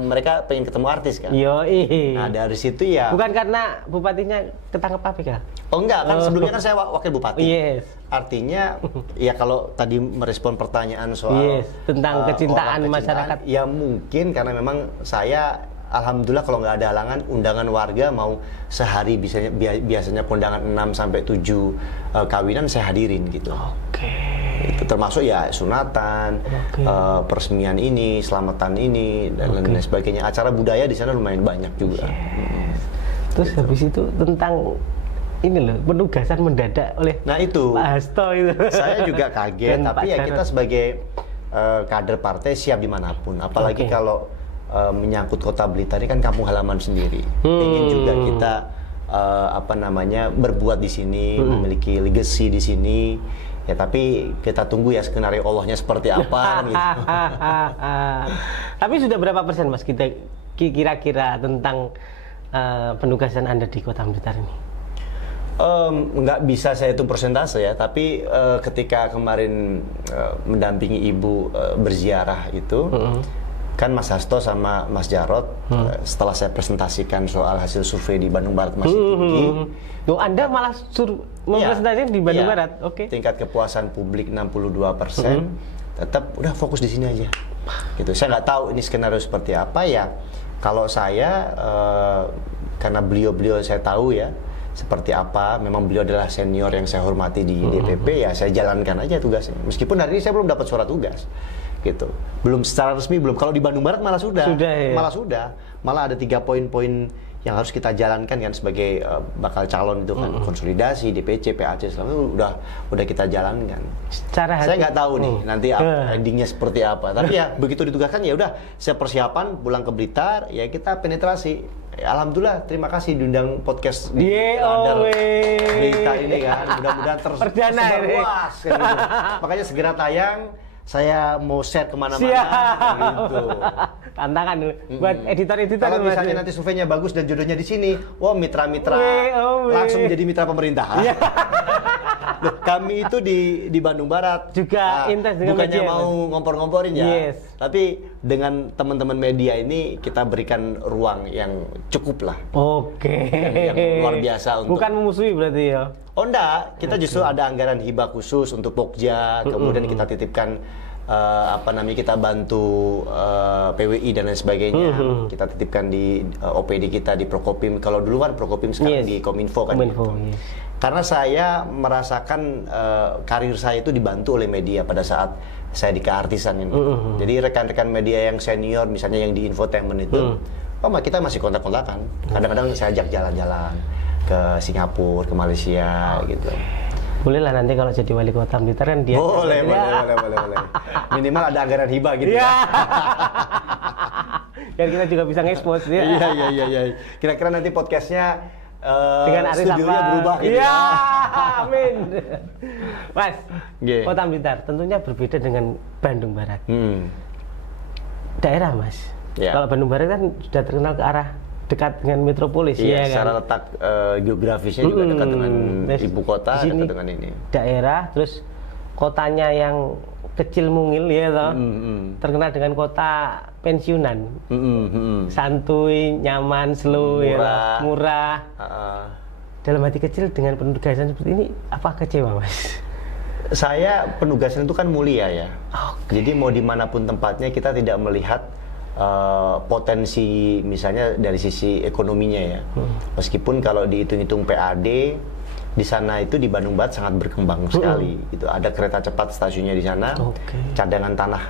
mereka pengen ketemu artis kan. Nah dari situ ya. Bukan karena bupatinya ketangkep KPK? Oh enggak, kan sebelumnya kan saya wakil bupati. Yes. Artinya ya kalau tadi merespon pertanyaan soal tentang kecintaan masyarakat. Ya mungkin karena memang saya alhamdulillah kalau nggak ada halangan undangan warga mau sehari biasanya kondangan 6 sampai 7 kawinan saya hadirin gitu. Oke. Itu termasuk ya sunatan, peresmian ini, selamatan ini dan lain sebagainya. Acara budaya di sana lumayan banyak juga. Yes. Terus gitu. Habis itu tentang ini loh, penugasan mendadak oleh Pak Hasto itu. Saya juga kaget, tapi ya kita sebagai kader partai siap dimanapun. Apalagi kalau menyangkut Kota Blitar ini kan kampung halaman sendiri. Ingin juga kita berbuat di sini, memiliki legacy di sini. Ya tapi kita tunggu ya skenario Allahnya seperti apa gitu. Tapi sudah berapa persen Mas kita kira-kira tentang penugasan Anda di Kota Blitar ini? Nggak bisa saya hitung persentase ya, tapi ketika kemarin mendampingi Ibu berziarah itu, kan Mas Hasto sama Mas Jarot setelah saya presentasikan soal hasil survei di Bandung Barat masih tinggi. Loh, Anda malah mempresentasikan di Bandung Barat? Oke. Tingkat kepuasan publik 62%, tetap udah fokus di sini aja. Gitu. Saya nggak tahu ini skenario seperti apa ya. Kalau saya karena beliau saya tahu ya seperti apa, memang beliau adalah senior yang saya hormati di DPP, ya saya jalankan aja tugasnya. Meskipun hari ini saya belum dapat surat tugas. Gitu. Belum secara resmi belum. Kalau di Bandung Barat malah sudah ya? Malah ada 3 poin-poin yang harus kita jalankan kan sebagai bakal calon itu kan, konsolidasi, DPC, PAC selama udah kita jalankan. Saya nggak tahu nih nanti endingnya seperti apa. Tapi ya begitu ditugaskan ya udah saya persiapan pulang ke Blitar ya kita penetrasi. Ya, alhamdulillah terima kasih diundang podcast di Radar Berita ini kan. Mudah-mudahan tersebar luas kan, gitu. Makanya segera tayang. Saya mau share kemana-mana gitu. Tantangan buat editor-editor. Kalau misalnya nanti surveinya bagus dan jodohnya di sini, wah mitra-mitra langsung menjadi mitra pemerintah. Loh, kami itu di Bandung Barat juga intens dengan bukannya media, mau ngompor-ngomporin ya, tapi dengan teman-teman media ini kita berikan ruang yang cukup lah. Yang luar biasa untuk. Bukan memusuhi berarti ya? Oh enggak, kita justru ada anggaran hibah khusus untuk Pokja, kemudian kita titipkan kita bantu PWI dan lain sebagainya. Kita titipkan di OPD kita di Prokopim. Kalau dulu kan Prokopim, sekarang di Kominfo kan. Karena saya merasakan karir saya itu dibantu oleh media pada saat saya di keartisan ini. Jadi rekan-rekan media yang senior, misalnya yang di infotainment itu, kita masih kontak-kontakan. Kadang-kadang saya ajak jalan-jalan ke Singapura, ke Malaysia gitu. Boleh lah nanti kalau jadi wali kota Blitar kan dia. Boleh. Minimal ada anggaran hibah gitu ya. Dan kita juga bisa ngekspos ya. Iya. Kira-kira nanti podcastnya dengan Aris studionya berubah gitu ya. Amin. Mas, Kota Blitar tentunya berbeda dengan Bandung Barat. Daerah Mas. Kalau Bandung Barat kan sudah terkenal ke arah dekat dengan metropolis ya kan. Secara letak geografisnya juga dekat dengan ibu kota, dekat dengan ini. Daerah, terus kotanya yang kecil mungil ya toh. Terkenal dengan kota pensiunan. Santuy, nyaman, slow, murah. Dalam hati kecil dengan penugasan seperti ini, apa kecewa Mas? Saya penugasan itu kan mulia ya. Jadi mau dimanapun tempatnya kita tidak melihat potensi misalnya dari sisi ekonominya ya. Meskipun kalau dihitung-hitung PAD di sana itu di Bandung Barat sangat berkembang sekali. Itu ada kereta cepat stasiunnya di sana. Cadangan tanah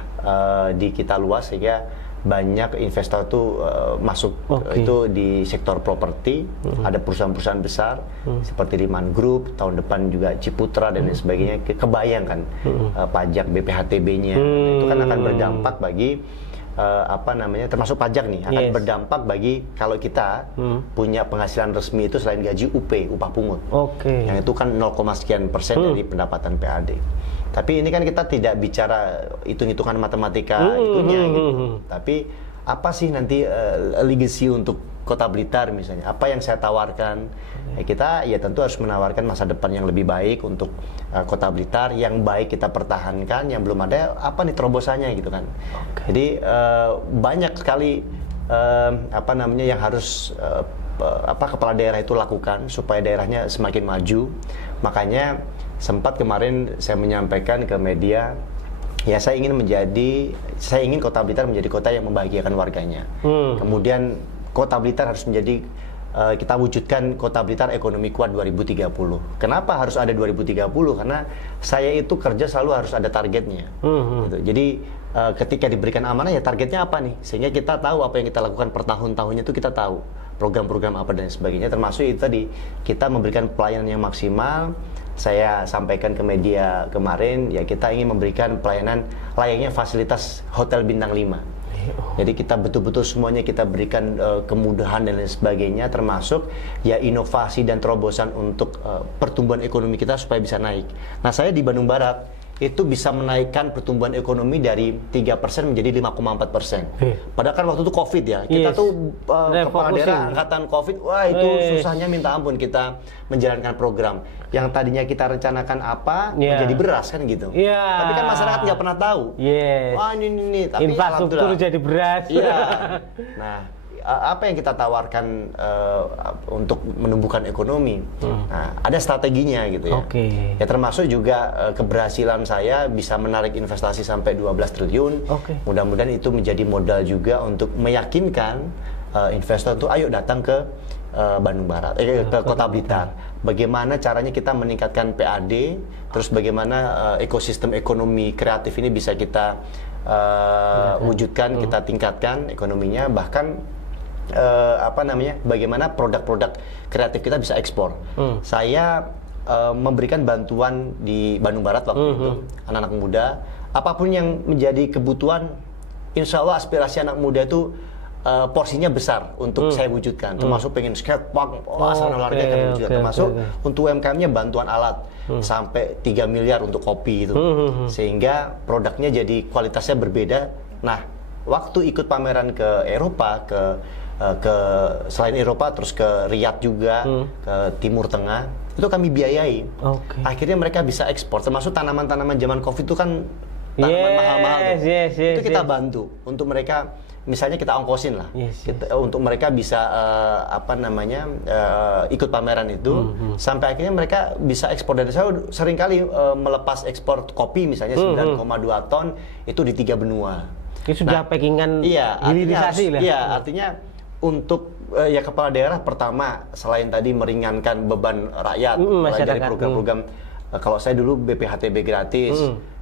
di kita luas sehingga banyak investor tuh masuk itu di sektor properti. Ada perusahaan-perusahaan besar seperti Liman Group, tahun depan juga Ciputra dan lain sebagainya. Kebayang kan pajak BPHTB-nya itu kan akan berdampak bagi termasuk pajak nih akan berdampak bagi kalau kita punya penghasilan resmi itu selain gaji upah pungut. Yang itu kan 0, sekian persen dari pendapatan PAD. Tapi ini kan kita tidak bicara hitung-hitungan matematika itunya gitu. Tapi apa sih nanti legacy untuk Kota Blitar misalnya, apa yang saya tawarkan? Kita ya tentu harus menawarkan masa depan yang lebih baik untuk Kota Blitar, yang baik kita pertahankan, yang belum ada apa nih terobosannya gitu kan. Jadi banyak sekali yang harus kepala daerah itu lakukan supaya daerahnya semakin maju. Makanya sempat kemarin saya menyampaikan ke media, ya saya ingin Kota Blitar menjadi kota yang membahagiakan warganya. Kemudian Kota Blitar harus menjadi, kita wujudkan Kota Blitar ekonomi kuat 2030. Kenapa harus ada 2030? Karena saya itu kerja selalu harus ada targetnya. Gitu. Jadi ketika diberikan amanah ya targetnya apa nih? Sehingga kita tahu apa yang kita lakukan per tahun-tahunnya itu kita tahu. Program-program apa dan sebagainya, termasuk itu tadi kita memberikan pelayanan yang maksimal. Saya sampaikan ke media kemarin, ya kita ingin memberikan pelayanan layaknya fasilitas hotel bintang 5. Jadi kita betul-betul semuanya kita berikan kemudahan dan lain sebagainya, termasuk ya inovasi dan terobosan untuk pertumbuhan ekonomi kita supaya bisa naik. Nah, saya di Bandung Barat itu bisa menaikkan pertumbuhan ekonomi dari 3% menjadi 5,4%. Padahal kan waktu itu COVID ya, kita tuh kepala daerah angkatan COVID, wah itu susahnya minta ampun kita menjalankan program. Yang tadinya kita rencanakan apa, menjadi beras kan gitu. Tapi kan masyarakat nggak pernah tahu. Wah ini, tapi infrastruktur jadi beras. Nah, apa yang kita tawarkan untuk menumbuhkan ekonomi? Nah, ada strateginya gitu ya. Ya termasuk juga keberhasilan saya bisa menarik investasi sampai 12 triliun. Mudah-mudahan itu menjadi modal juga untuk meyakinkan investor itu ayo datang ke Bandung Barat, ke Kota Blitar. Bagaimana caranya kita meningkatkan PAD, terus bagaimana ekosistem ekonomi kreatif ini bisa kita wujudkan, kita tingkatkan ekonominya, bahkan bagaimana produk-produk kreatif kita bisa ekspor. Saya memberikan bantuan di Bandung Barat waktu itu, anak-anak muda, apapun yang menjadi kebutuhan, insya Allah aspirasi anak muda itu porsinya besar untuk saya wujudkan, termasuk pengen skatepark, asal olahraga kami wujudkan, termasuk untuk UMKM-nya bantuan alat sampai 3 miliar untuk kopi itu, sehingga produknya jadi kualitasnya berbeda. Nah, waktu ikut pameran ke Eropa, ke selain Eropa terus ke Riyadh juga, ke Timur Tengah, itu kami biayai. Akhirnya mereka bisa ekspor, termasuk tanaman-tanaman zaman COVID itu kan tanaman mahal-mahal itu kita bantu untuk mereka, misalnya kita ongkosin lah, untuk mereka bisa ikut pameran itu, sampai akhirnya mereka bisa ekspor. Dan saya seringkali melepas ekspor kopi misalnya 9,2 ton itu di 3 benua. Itu sudah packingan hilirisasi lah. Iya, artinya untuk kepala daerah pertama selain tadi meringankan beban rakyat, mulai dari program-program kalau saya dulu BPHTB gratis,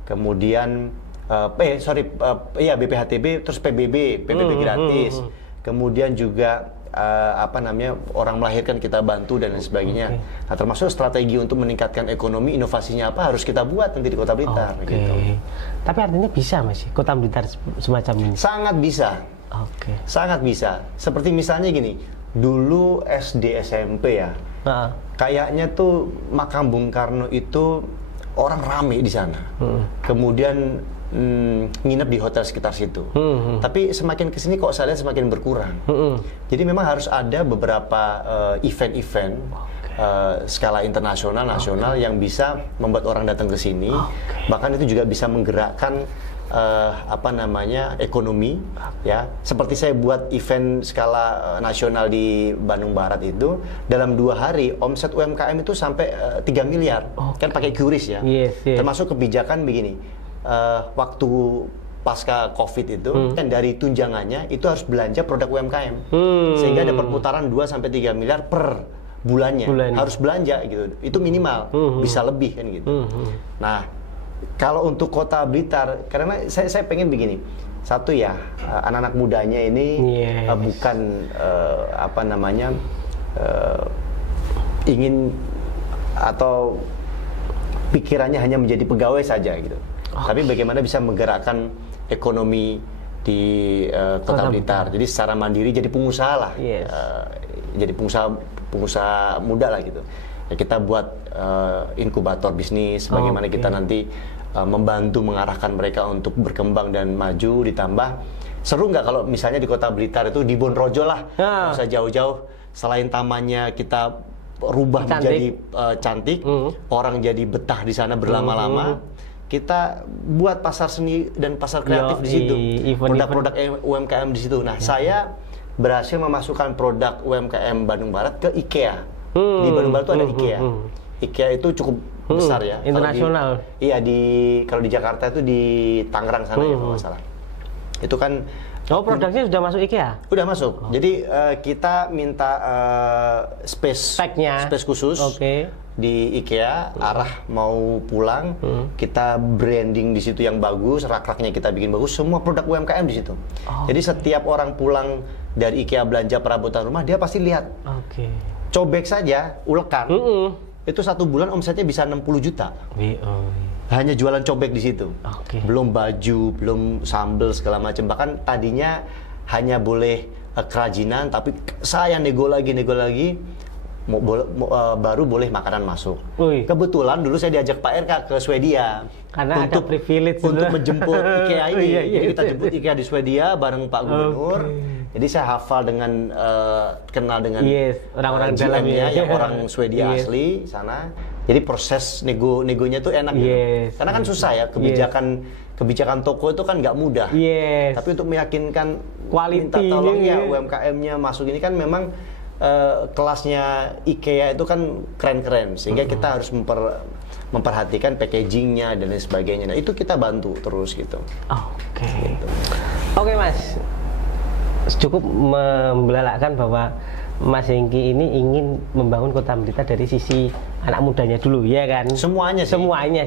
kemudian BPHTB terus PBB gratis, kemudian juga orang melahirkan kita bantu dan lain sebagainya. Nah, termasuk strategi untuk meningkatkan ekonomi, inovasinya apa harus kita buat nanti di Kota Blitar gitu. Tapi artinya bisa Mas, Kota Blitar semacam ini? Sangat bisa. Sangat bisa. Seperti misalnya gini, dulu SD SMP ya, kayaknya tuh makam Bung Karno itu orang rame di sana. Kemudian nginep di hotel sekitar situ. Tapi semakin kesini kok saya lihat semakin berkurang. Jadi memang harus ada beberapa event-event skala internasional, nasional yang bisa membuat orang datang ke sini. Bahkan itu juga bisa menggerakkan ekonomi, ya. Seperti saya buat event skala nasional di Bandung Barat itu, dalam 2 hari omset UMKM itu sampai 3 miliar. Kan pakai QRIS ya. Termasuk kebijakan begini. Waktu pasca COVID itu kan dari tunjangannya itu harus belanja produk UMKM. Sehingga ada perputaran 2 sampai 3 miliar per bulannya. Harus belanja gitu. Itu minimal, bisa lebih kan gitu. Nah, kalau untuk Kota Blitar, karena saya pengen begini. Satu ya, anak-anak mudanya ini bukan ingin atau pikirannya hanya menjadi pegawai saja gitu. Tapi bagaimana bisa menggerakkan ekonomi di Kota Blitar. Jadi secara mandiri jadi pengusaha lah. Jadi pengusaha muda lah gitu. Ya, kita buat inkubator bisnis, bagaimana kita nanti membantu mengarahkan mereka untuk berkembang dan maju, ditambah seru nggak kalau misalnya di Kota Blitar itu di Bonrojo lah, nggak usah jauh-jauh. Selain tamannya kita rubah menjadi cantik, orang jadi betah di sana berlama-lama. Kita buat pasar seni dan pasar kreatif di situ, produk-produk UMKM di situ. Nah, saya berhasil memasukkan produk UMKM Bandung Barat ke IKEA. Di Bandung Barat itu ada IKEA. IKEA itu cukup besar ya. Internasional. Iya, kalau di Jakarta itu di Tangerang sana ya kalau nggak salah. Itu kan. Oh, produknya sudah masuk IKEA? Udah masuk. Jadi kita minta space khusus di IKEA. Arah mau pulang, kita branding di situ yang bagus, rak-raknya kita bikin bagus. Semua produk UMKM di situ. Jadi setiap orang pulang dari IKEA belanja perabotan rumah, dia pasti lihat. Cobek saja, ulekan. Itu 1 bulan omsetnya bisa 60 juta. Hanya jualan cobek di situ. Belum baju, belum sambel segala macam. Bahkan tadinya hanya boleh kerajinan, tapi saya nego lagi, baru boleh makanan masuk. Kebetulan dulu saya diajak Pak RK ke Swedia. Karena ada privilege untuk menjemput IKEA ini. Jadi kita jemput IKEA di Swedia bareng Pak Gubernur. Jadi saya hafal dengan kenal dengan orang-orang dalamnya yang orang Swedia asli sana. Jadi proses negonya tuh enak gitu. Karena kan susah ya, kebijakan toko itu kan nggak mudah. Tapi untuk meyakinkan minta tolong ya UMKM-nya masuk ini kan memang kelasnya IKEA itu kan keren-keren, sehingga kita harus memperhatikan packagingnya dan lain sebagainya. Nah, itu kita bantu terus gitu. Oke, Mas. Cukup membelalakkan bahwa Mas Hengki ini ingin membangun Kota Blitar dari sisi anak mudanya dulu, ya kan? Semuanya sih.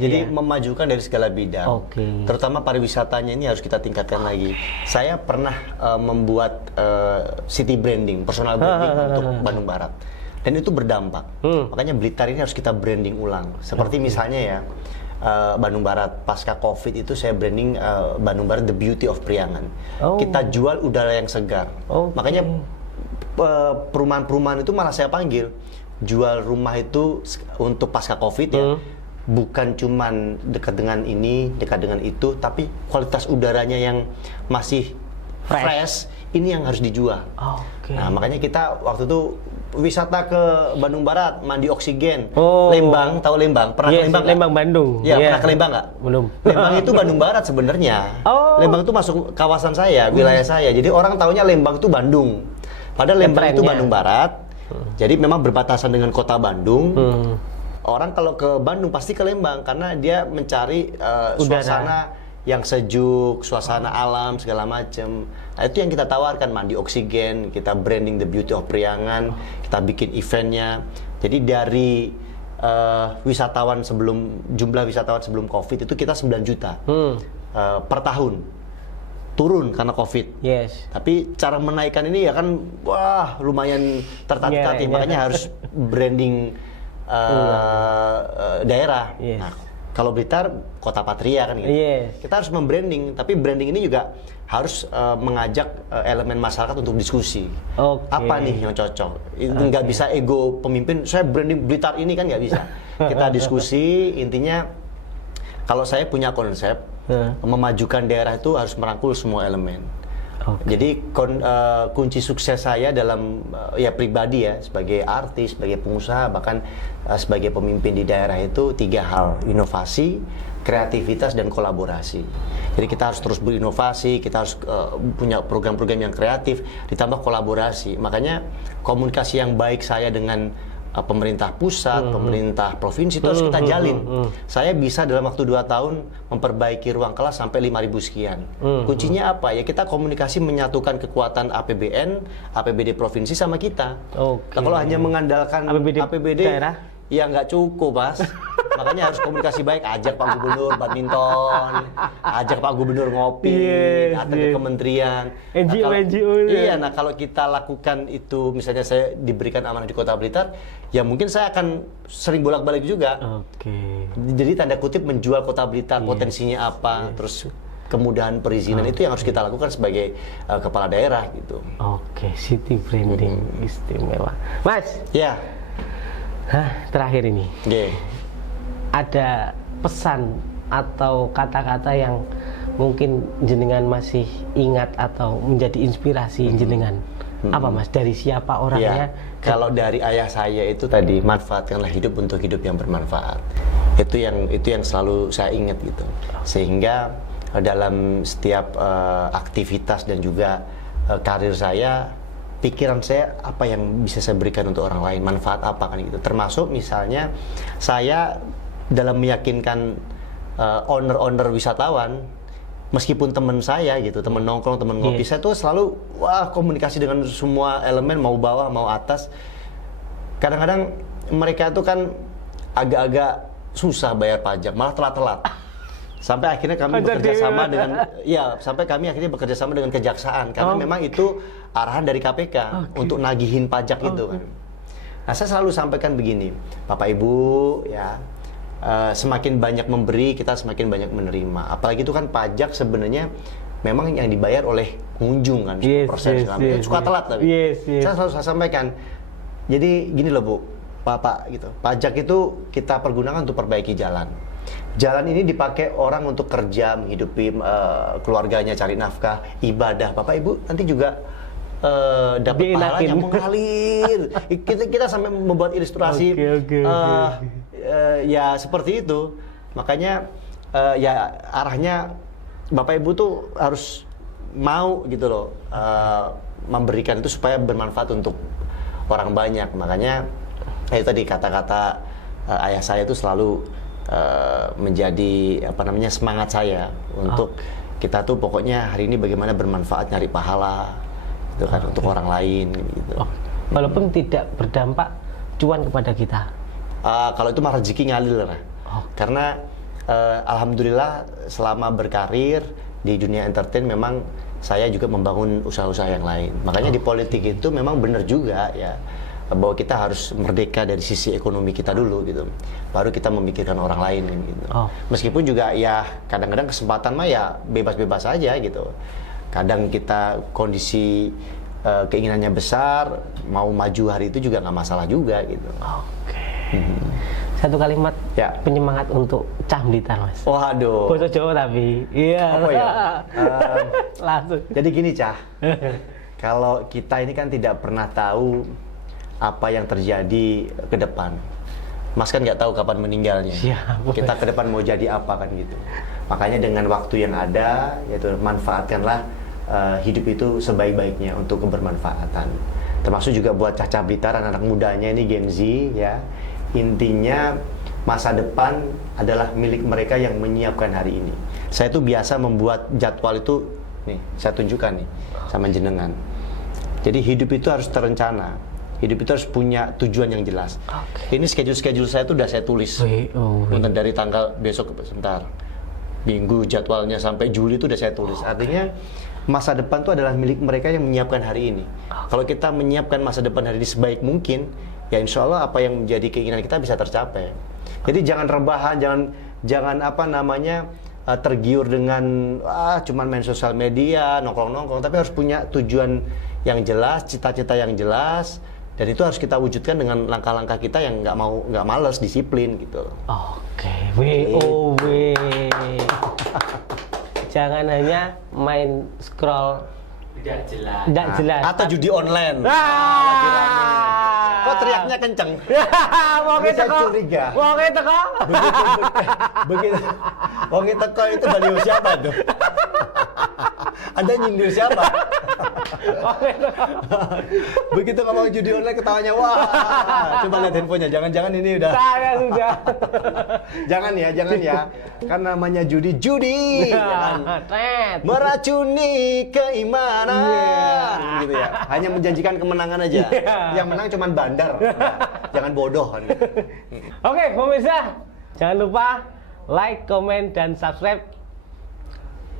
Jadi memajukan dari segala bidang. Terutama pariwisatanya ini harus kita tingkatkan lagi. Saya pernah membuat city branding, personal branding untuk Bandung Barat. Dan itu berdampak. Makanya Blitar ini harus kita branding ulang. Seperti misalnya ya, Bandung Barat pasca Covid itu saya branding Bandung Barat the beauty of Priangan. Kita jual udara yang segar. Makanya perumahan-perumahan itu malah saya panggil jual rumah itu untuk pasca Covid ya. Bukan cuman dekat dengan ini, dekat dengan itu, tapi kualitas udaranya yang masih fresh ini yang harus dijual. Nah, makanya kita waktu itu wisata ke Bandung Barat, mandi oksigen. Lembang, tahu Lembang? Pernah ke Lembang? Lembang Bandung. Ya, pernah ke Lembang nggak? Belum. Lembang itu Bandung Barat sebenarnya. Lembang itu masuk kawasan saya, wilayah saya. Jadi orang taunya Lembang itu Bandung. Padahal Lembang itu Bandung Barat. Jadi memang berbatasan dengan kota Bandung. Orang kalau ke Bandung pasti ke Lembang karena dia mencari suasana yang sejuk, suasana alam segala macam. Nah, itu yang kita tawarkan, mandi oksigen, kita branding the beauty of Priangan, kita bikin eventnya. Jadi dari jumlah wisatawan sebelum Covid itu kita 9 juta per tahun. Turun karena Covid. Tapi cara menaikkan ini ya kan wah lumayan tertatih-tatih. Makanya harus branding daerah. Nah, kalau Blitar Kota Patria kan gitu. Kita harus membranding, tapi branding ini juga harus mengajak elemen masyarakat untuk diskusi. Apa nih yang cocok? Nggak bisa ego pemimpin, saya branding Blitar ini kan nggak bisa. Kita diskusi, intinya kalau saya punya konsep, memajukan daerah itu harus merangkul semua elemen. Jadi kunci sukses saya dalam pribadi ya, sebagai artis, sebagai pengusaha, bahkan sebagai pemimpin di daerah itu 3 hal: inovasi, kreativitas, dan kolaborasi. Jadi kita harus terus berinovasi, kita harus punya program-program yang kreatif, ditambah kolaborasi. Makanya komunikasi yang baik saya dengan pemerintah pusat, pemerintah provinsi itu harus kita jalin. Saya bisa dalam waktu 2 tahun memperbaiki ruang kelas sampai 5.000 sekian. Kuncinya apa? Ya kita komunikasi menyatukan kekuatan APBN, APBD provinsi sama kita. Nah, kalau hanya mengandalkan APBD daerah, ya nggak cukup, Mas. Makanya harus komunikasi baik, ajak Pak Gubernur badminton, ajak Pak Gubernur ngopi, datang ke kementerian. NGO. Iya, nah kalau kita lakukan itu, misalnya saya diberikan amanah di Kota Blitar, ya mungkin saya akan sering bolak-balik juga. Jadi tanda kutip menjual Kota Blitar, potensinya apa, terus kemudahan perizinan itu yang harus kita lakukan sebagai kepala daerah gitu. City branding istimewa. Mas. Ya. Terakhir ini. Ada pesan atau kata-kata yang mungkin jenengan masih ingat atau menjadi inspirasi jenengan? Apa Mas, dari siapa orangnya? Ya, kalau dari ayah saya itu tadi, manfaatkanlah hidup untuk hidup yang bermanfaat. Itu yang selalu saya ingat gitu. Sehingga dalam setiap aktivitas dan juga karir saya, pikiran saya apa yang bisa saya berikan untuk orang lain, manfaat apa kan gitu. Termasuk misalnya saya dalam meyakinkan owner-owner wisatawan, meskipun teman saya gitu, teman nongkrong, teman ngopi, saya tuh selalu komunikasi dengan semua elemen, mau bawah mau atas. Kadang-kadang mereka tuh kan agak-agak susah bayar pajak, malah telat-telat. Sampai akhirnya kami bekerja sama dengan sampai kami akhirnya bekerja sama dengan kejaksaan karena memang itu arahan dari KPK untuk nagihin pajak itu kan. Nah, saya selalu sampaikan begini, Bapak Ibu ya, semakin banyak memberi, kita semakin banyak menerima. Apalagi itu kan pajak sebenarnya memang yang dibayar oleh pengunjung kan, 10% suka telat tapi. Saya selalu sampaikan. Jadi gini loh Bu, Bapak gitu. Pajak itu kita pergunakan untuk perbaiki jalan. Jalan ini dipakai orang untuk kerja, menghidupi keluarganya, cari nafkah, ibadah. Bapak Ibu nanti juga dapat pahalanya mengalir. Kita sampai membuat ilustrasi ya seperti itu. Makanya ya arahnya Bapak Ibu tuh harus mau gitu loh memberikan itu supaya bermanfaat untuk orang banyak. Makanya itu tadi kata-kata ayah saya itu selalu menjadi semangat saya untuk kita tuh pokoknya hari ini bagaimana bermanfaat, nyari pahala itu kan untuk orang lain gitu. Walaupun tidak berdampak cuan kepada kita. Kalau itu mah rezeki ngalir lah. Karena alhamdulillah selama berkarir di dunia entertain memang saya juga membangun usaha-usaha yang lain. Makanya di politik itu memang benar juga ya, bahwa kita harus merdeka dari sisi ekonomi kita dulu gitu, baru kita memikirkan orang lain gitu. Meskipun juga ya kadang-kadang kesempatan mah ya bebas-bebas aja gitu. Kadang kita kondisi keinginannya besar, mau maju hari itu juga nggak masalah juga gitu. Satu kalimat penyemangat untuk Cah Blitar Mas. Waduh. Bahasa Jawa tapi. Iya. Apa ya? Langsung. Jadi gini Cah, kalau kita ini kan tidak pernah tahu apa yang terjadi ke depan. Mas kan nggak tahu kapan meninggalnya. Kita ke depan mau jadi apa kan gitu. Makanya dengan waktu yang ada, yaitu manfaatkanlah hidup itu sebaik-baiknya untuk kebermanfaatan. Termasuk juga buat Cah Blitar, anak mudanya ini Gen Z ya. Intinya masa depan adalah milik mereka yang menyiapkan hari ini. Saya tuh biasa membuat jadwal itu, nih saya tunjukkan nih sama jenengan. Jadi hidup itu harus terencana. Hidup itu harus punya tujuan yang jelas. Ini schedule saya tuh udah saya tulis. Dari tanggal besok sebentar, minggu jadwalnya sampai Juli itu udah saya tulis. Artinya masa depan itu adalah milik mereka yang menyiapkan hari ini. Kalau kita menyiapkan masa depan hari ini sebaik mungkin, ya insya Allah apa yang menjadi keinginan kita bisa tercapai. Jadi jangan rebahan, jangan tergiur dengan cuman main sosial media, nongkrong-nongkrong, tapi harus punya tujuan yang jelas, cita-cita yang jelas. Dan itu harus kita wujudkan dengan langkah-langkah kita yang nggak males, disiplin gitu. WOW. Jangan hanya main scroll tidak jelas. Atau judi online. Lagi rame. Kok teriaknya kenceng? Mau kita curiga. Begitu. Wong teko itu baliho siapa tuh? Anda nyindir siapa? Begitu ngomong judi online ketawanya, wah. Coba lihat handphonenya, jangan-jangan ini udah. Saya sudah. Jangan ya. Kan namanya judi. Ya kan? Meracuni keimanan. Gitu ya. Hanya menjanjikan kemenangan aja. Yang menang cuman bandar. Jangan bodoh kan. Oke, pemirsa, jangan lupa like, komen, dan subscribe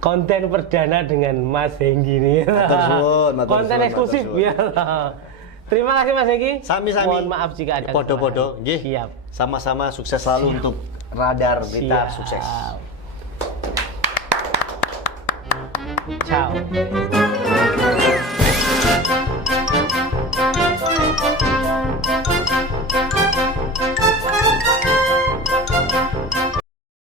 konten perdana dengan Mas Henggi ini. Konten eksklusif ya. Terima kasih Mas Henggi. Sami-sami. Mohon maaf jika ada podo-podo. Siap. Sama-sama sukses selalu untuk Radar Blitar. Sukses. Ciao.